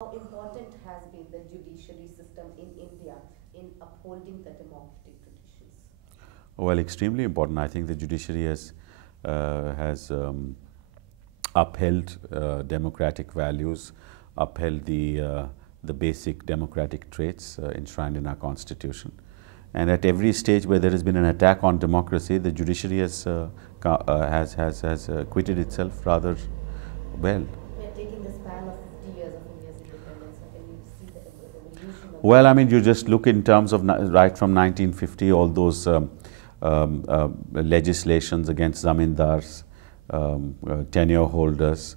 How important has been the judiciary system in India in upholding the democratic traditions? Well, extremely important. I think the judiciary has upheld democratic values, upheld the basic democratic traits enshrined in our constitution. And at every stage where there has been an attack on democracy, the judiciary has acquitted itself rather well. We are taking the span of 50 years of India's independence. How can you see the evolution of Well, I mean, you just look in terms of right from 1950, all those legislations against zamindars, tenure holders,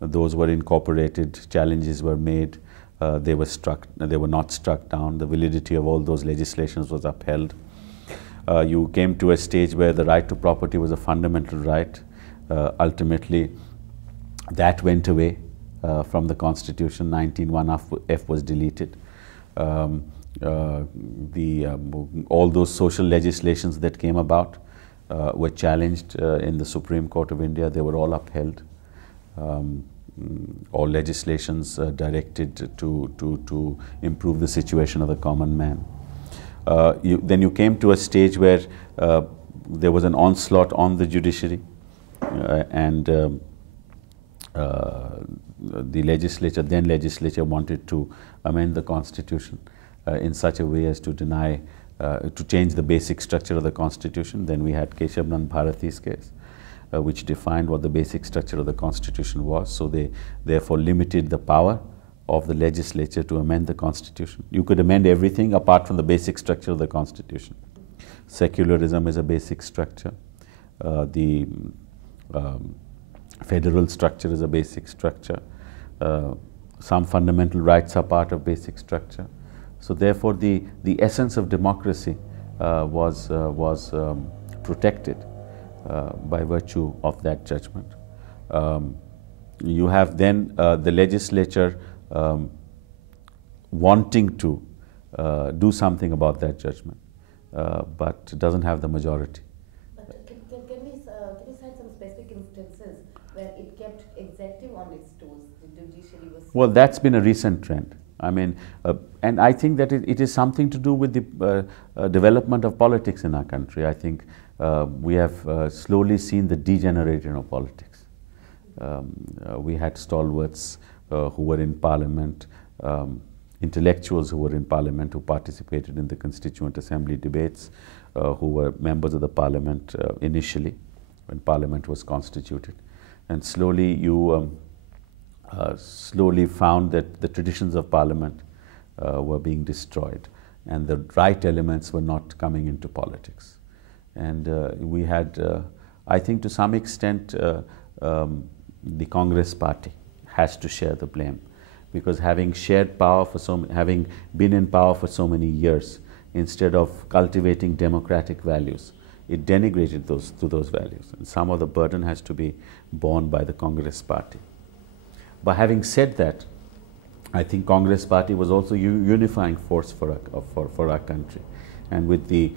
those were incorporated, challenges were made, they were not struck down, the validity of all those legislations was upheld. You came to a stage where the right to property was a fundamental right. Ultimately, that went away from the Constitution. 19(1)(f) was deleted. All those social legislations that came about were challenged in the Supreme Court of India. They were all upheld. All legislations directed to improve the situation of the common man. Then you came to a stage where there was an onslaught on the judiciary, and the then legislature wanted to amend the constitution in such a way as to change the basic structure of the constitution. Then we had Keshav Nand Bharati's case, which defined what the basic structure of the constitution was. So they therefore limited the power of the legislature to amend the constitution. You could amend everything apart from the basic structure of the constitution. Secularism is a basic structure. The federal structure is a basic structure. Some fundamental rights are part of basic structure. So therefore the essence of democracy was protected by virtue of that judgment. You have then the legislature wanting to do something about that judgment, but doesn't have the majority. But can we cite some specific instances where it kept executive on its toes? The judiciary was... Well, that's been a recent trend. I mean, and I think that it is something to do with the development of politics in our country. I think we have slowly seen the degeneration of politics. We had stalwarts who were in parliament, intellectuals who were in parliament, who participated in the Constituent Assembly debates, who were members of the parliament initially when parliament was constituted. And slowly you slowly found that the traditions of parliament were being destroyed and the right elements were not coming into politics. And we had, I think to some extent, the Congress party has to share the blame, because having shared power for having been in power for so many years, instead of cultivating democratic values, it denigrated those values, and some of the burden has to be borne by the Congress party. But having said that, I think Congress party was also a unifying force for our country. And with the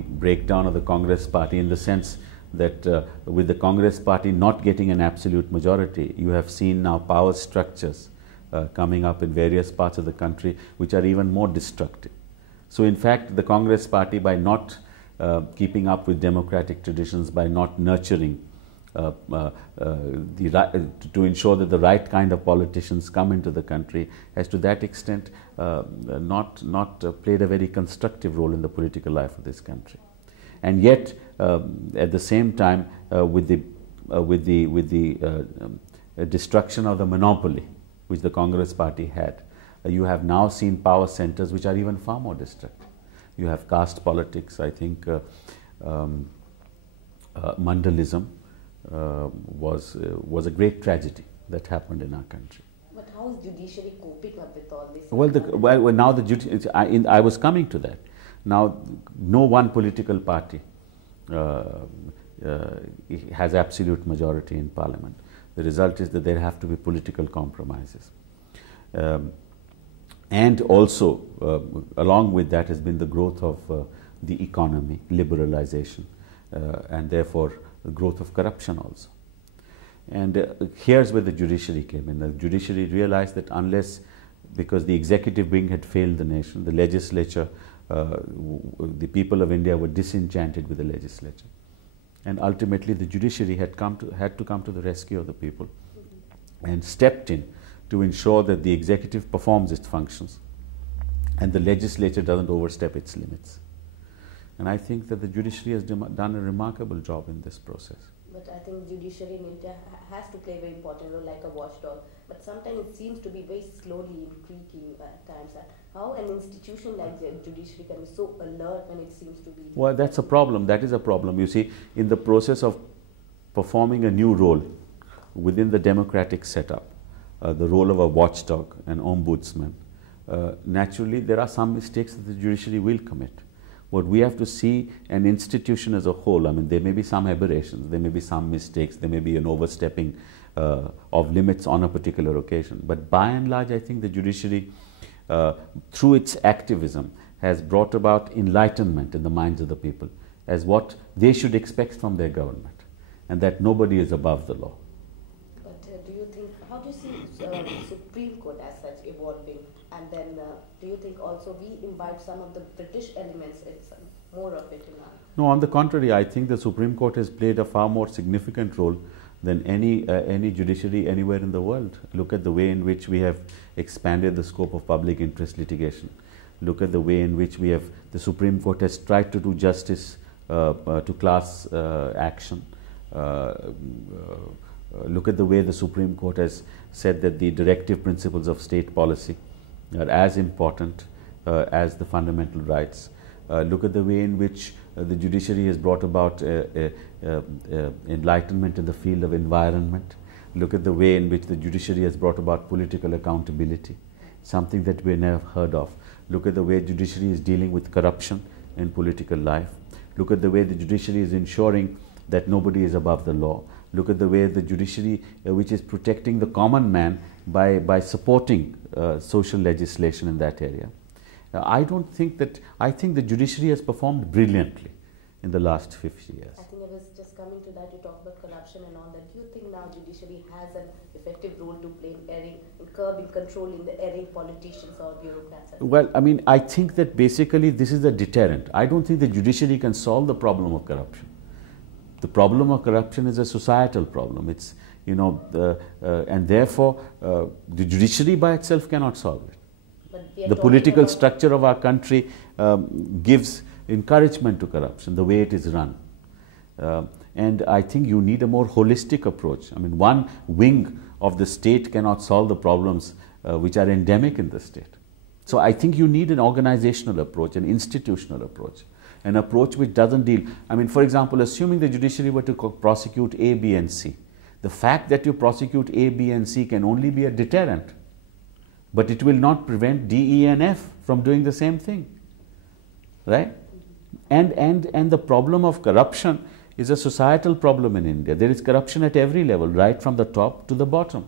breakdown of the Congress party, in the sense that with the Congress party not getting an absolute majority, you have seen now power structures coming up in various parts of the country which are even more destructive. So in fact, the Congress party, by not keeping up with democratic traditions, by not nurturing to ensure that the right kind of politicians come into the country, has to that extent not played a very constructive role in the political life of this country. And yet, at the same time, with the destruction of the monopoly which the Congress party had, you have now seen power centers which are even far more destructive. You have caste politics. I think Mandalism was a great tragedy that happened in our country. But how is judiciary coping up with all this? Well, now the judiciary, I was coming to that. Now, no one political party has absolute majority in parliament. The result is that there have to be political compromises. And also, along with that has been the growth of the economy, liberalization, and therefore the growth of corruption also. And here's where the judiciary came in. The judiciary realized that unless, because the executive wing had failed the nation, the legislature, the people of India were disenchanted with the legislature. And ultimately the judiciary had to come to the rescue of the people and stepped in to ensure that the executive performs its functions and the legislature doesn't overstep its limits. And I think that the judiciary has done a remarkable job in this process. But I think judiciary in India has to play a very important role like a watchdog. But sometimes it seems to be very slowly creaking at times. How an institution like the judiciary can be so alert when it seems to be... Well, that's a problem. That is a problem. You see, in the process of performing a new role within the democratic setup, the role of a watchdog, an ombudsman, naturally there are some mistakes that the judiciary will commit. What we have to see an institution as a whole, I mean, there may be some aberrations, there may be some mistakes, there may be an overstepping of limits on a particular occasion. But by and large, I think the judiciary, through its activism, has brought about enlightenment in the minds of the people as what they should expect from their government, and that nobody is above the law. But do you think, how do you see Supreme Court as such evolving? And then do you think also we imbibe some of the British elements, it's more of it in our... No, on the contrary, I think the Supreme Court has played a far more significant role than any judiciary anywhere in the world. Look at the way in which we have expanded the scope of public interest litigation. Look at the way in which the Supreme Court has tried to do justice to class action. Look at the way the Supreme Court has said that the directive principles of state policy are as important as the fundamental rights. Look at the way in which the judiciary has brought about enlightenment in the field of environment. Look at the way in which the judiciary has brought about political accountability, something that we never heard of. Look at the way judiciary is dealing with corruption in political life. Look at the way the judiciary is ensuring that nobody is above the law. Look at the way the judiciary, which is protecting the common man by supporting social legislation in that area. I think the judiciary has performed brilliantly in the last 50 years. I think I was just coming to that. You talked about corruption and all that. Do you think now judiciary has an effective role to play in curbing, controlling the erring politicians or bureaucrats? Well, I mean, I think that basically this is a deterrent. I don't think the judiciary can solve the problem of corruption. The problem of corruption is a societal problem. It's, you know, and therefore the judiciary by itself cannot solve it. The political structure of our country gives encouragement to corruption, the way it is run. And I think you need a more holistic approach. I mean, one wing of the state cannot solve the problems which are endemic in the state. So I think you need an organizational approach, an institutional approach, an approach which doesn't deal, I mean, for example, assuming the judiciary were to prosecute A, B and C, the fact that you prosecute A, B and C can only be a deterrent, but it will not prevent D, E and F from doing the same thing, right? And the problem of corruption is a societal problem in India. There is corruption at every level, right from the top to the bottom.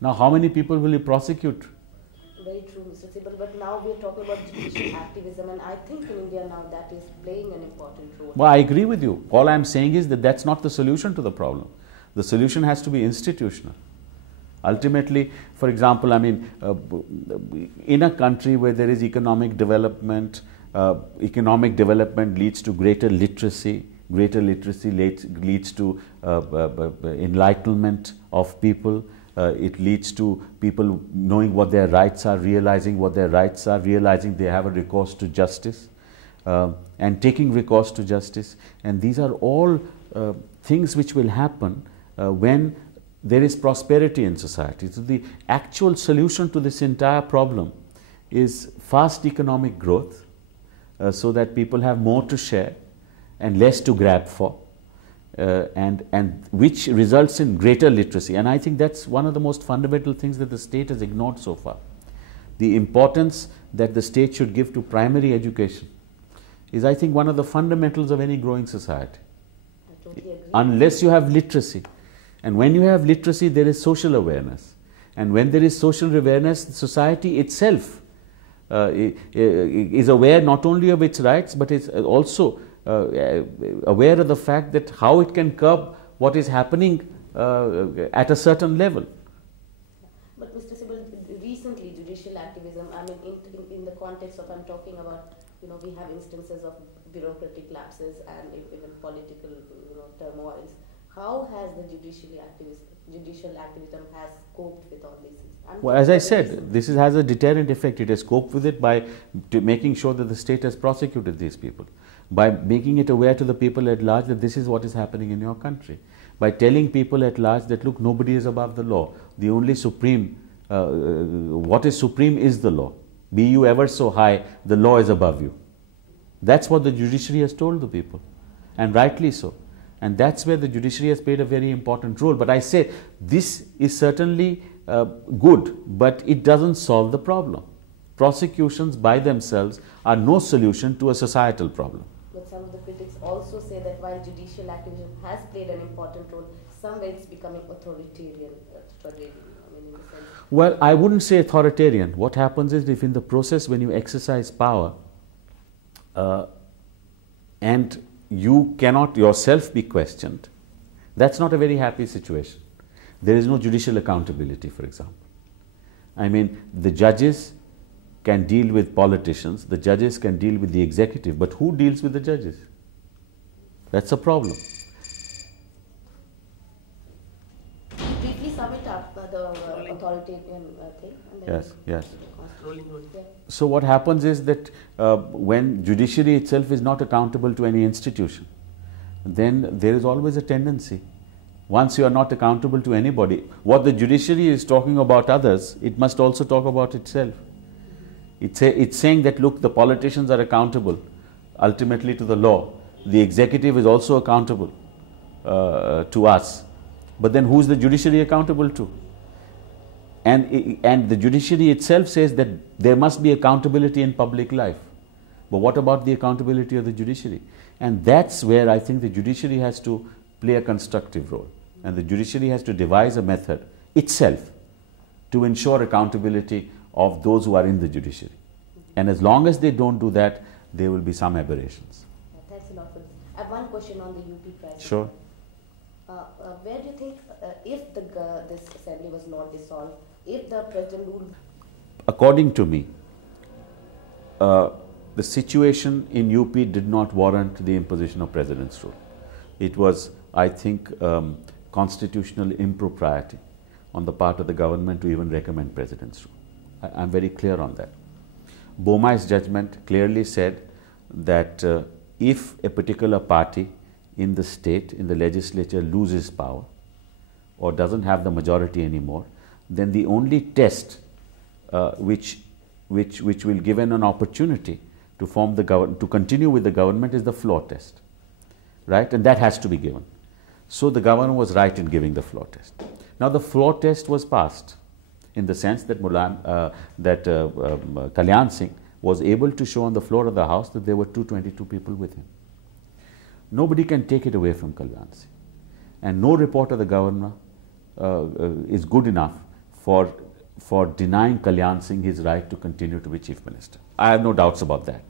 Now, how many people will you prosecute? Very true, Mr. Sibal, but now we are talking about judicial activism, and I think in India now that is playing an important role. Well, I agree with you. All I am saying is that that's not the solution to the problem. The solution has to be institutional. Ultimately, for example, I mean, in a country where there is economic development leads to greater literacy leads to enlightenment of people. It leads to people knowing what their rights are, realizing what their rights are, realizing they have a recourse to justice, and taking recourse to justice. And these are all things which will happen when there is prosperity in society. So the actual solution to this entire problem is fast economic growth, so that people have more to share and less to grab for. And which results in greater literacy. And I think that's one of the most fundamental things that the state has ignored so far. The importance that the state should give to primary education is, I think, one of the fundamentals of any growing society. I totally agree. Unless you have literacy. And when you have literacy, there is social awareness. And when there is social awareness, society itself is aware not only of its rights, but is also aware of the fact that how it can curb what is happening at a certain level. But Mr. Sibal, recently judicial activism, I mean in the context of, I'm talking about, we have instances of bureaucratic lapses and even political turmoils. How has the judicial activism has coped with all these things? Well, as I said, this has a deterrent effect. It has coped with it by making sure that the state has prosecuted these people, by making it aware to the people at large that this is what is happening in your country, by telling people at large that, look, nobody is above the law. The only supreme, what is supreme is the law. Be you ever so high, the law is above you. That's what the judiciary has told the people, and rightly so. And that's where the judiciary has played a very important role. But I say, this is certainly good, but it doesn't solve the problem. Prosecutions by themselves are no solution to a societal problem. But some of the critics also say that while judicial activism has played an important role, somewhere it's becoming authoritarian today. In the sense. Well, I wouldn't say authoritarian. What happens is, if in the process when you exercise power and you cannot yourself be questioned, that's not a very happy situation. There is no judicial accountability, for example. I mean, the judges can deal with politicians, the judges can deal with the executive, but who deals with the judges? That's a problem. Briefly sum it up, the authoritarian thing. Yes, yes. Yeah. So what happens is that when judiciary itself is not accountable to any institution, then there is always a tendency. Once you are not accountable to anybody, what the judiciary is talking about others, it must also talk about itself. It's saying that, look, the politicians are accountable ultimately to the law. The executive is also accountable to us. But then who is the judiciary accountable to? And the judiciary itself says that there must be accountability in public life. But what about the accountability of the judiciary? And that's where I think the judiciary has to play a constructive role. And the judiciary has to devise a method itself to ensure accountability of those who are in the judiciary. And as long as they don't do that, there will be some aberrations. Thanks a lot for this. I have one question on the UP crisis. Sure. Where do you think, if this assembly was not dissolved, if the president ruled? According to me, the situation in UP did not warrant the imposition of president's rule. It was, I think, constitutional impropriety on the part of the government to even recommend president's rule. I'm very clear on that. Bomai's judgment clearly said that if a particular party in the state, in the legislature, loses power or doesn't have the majority anymore, then the only test which will give an opportunity to form the government, to continue with the government, is the floor test, right? And that has to be given. So the governor was right in giving the floor test. Now the floor test was passed in the sense that Kalyan Singh was able to show on the floor of the House that there were 222 people with him. Nobody can take it away from Kalyan Singh. And no report of the governor is good enough for denying Kalyan Singh his right to continue to be Chief Minister. I have no doubts about that.